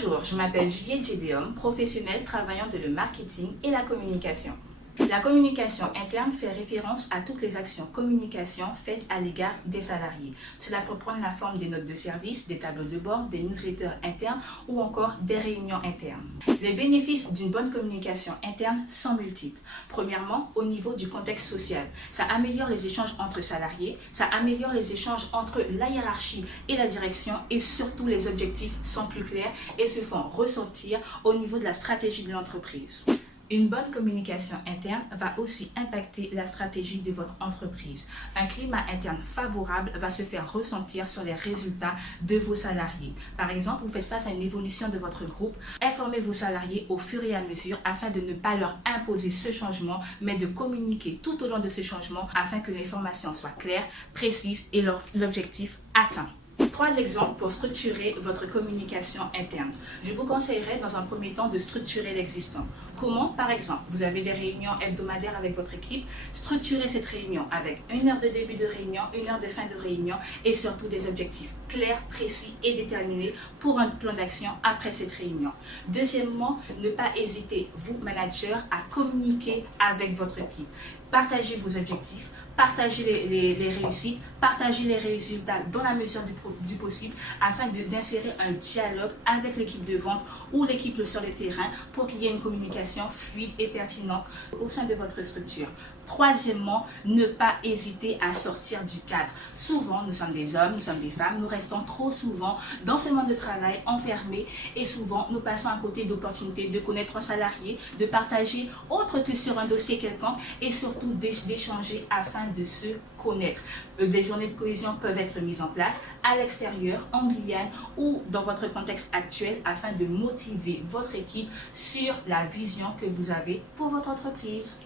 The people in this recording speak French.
Bonjour, je m'appelle Juliette Gédéum, professionnelle travaillant dans le marketing et la communication. La communication interne fait référence à toutes les actions communication faites à l'égard des salariés. Cela peut prendre la forme des notes de service, des tableaux de bord, des newsletters internes ou encore des réunions internes. Les bénéfices d'une bonne communication interne sont multiples. Premièrement, au niveau du contexte social, ça améliore les échanges entre salariés, ça améliore les échanges entre la hiérarchie et la direction et surtout les objectifs sont plus clairs et se font ressentir au niveau de la stratégie de l'entreprise. Une bonne communication interne va aussi impacter la stratégie de votre entreprise. Un climat interne favorable va se faire ressentir sur les résultats de vos salariés. Par exemple, vous faites face à une évolution de votre groupe, informez vos salariés au fur et à mesure afin de ne pas leur imposer ce changement, mais de communiquer tout au long de ce changement afin que l'information soit claire, précise et l'objectif atteint. 3 exemples pour structurer votre communication interne. Je vous conseillerais dans un premier temps de structurer l'existant. Comment? Par exemple, vous avez des réunions hebdomadaires avec votre équipe, structurez cette réunion avec 1 heure de début de réunion, 1 heure de fin de réunion et surtout des objectifs clairs, précis et déterminés pour un plan d'action après cette réunion. Deuxièmement, ne pas hésiter, vous, manager, à communiquer avec votre équipe. Partagez vos objectifs, partagez les réussites, partagez les résultats dans la mesure du possible afin d'insérer un dialogue avec l'équipe de vente ou l'équipe sur le terrain pour qu'il y ait une communication fluide et pertinente au sein de votre structure. Troisièmement, ne pas hésiter à sortir du cadre. Souvent, nous sommes des hommes, nous sommes des femmes, nous restons trop souvent dans ce monde de travail enfermés et souvent nous passons à côté d'opportunités de connaître un salarié, de partager autre que sur un dossier quelconque et surtout d'échanger afin de se connaître. Des journées de cohésion peuvent être mises en place à l'extérieur, en Guyane ou dans votre contexte actuel afin de motiver votre équipe sur la vision que vous avez pour votre entreprise.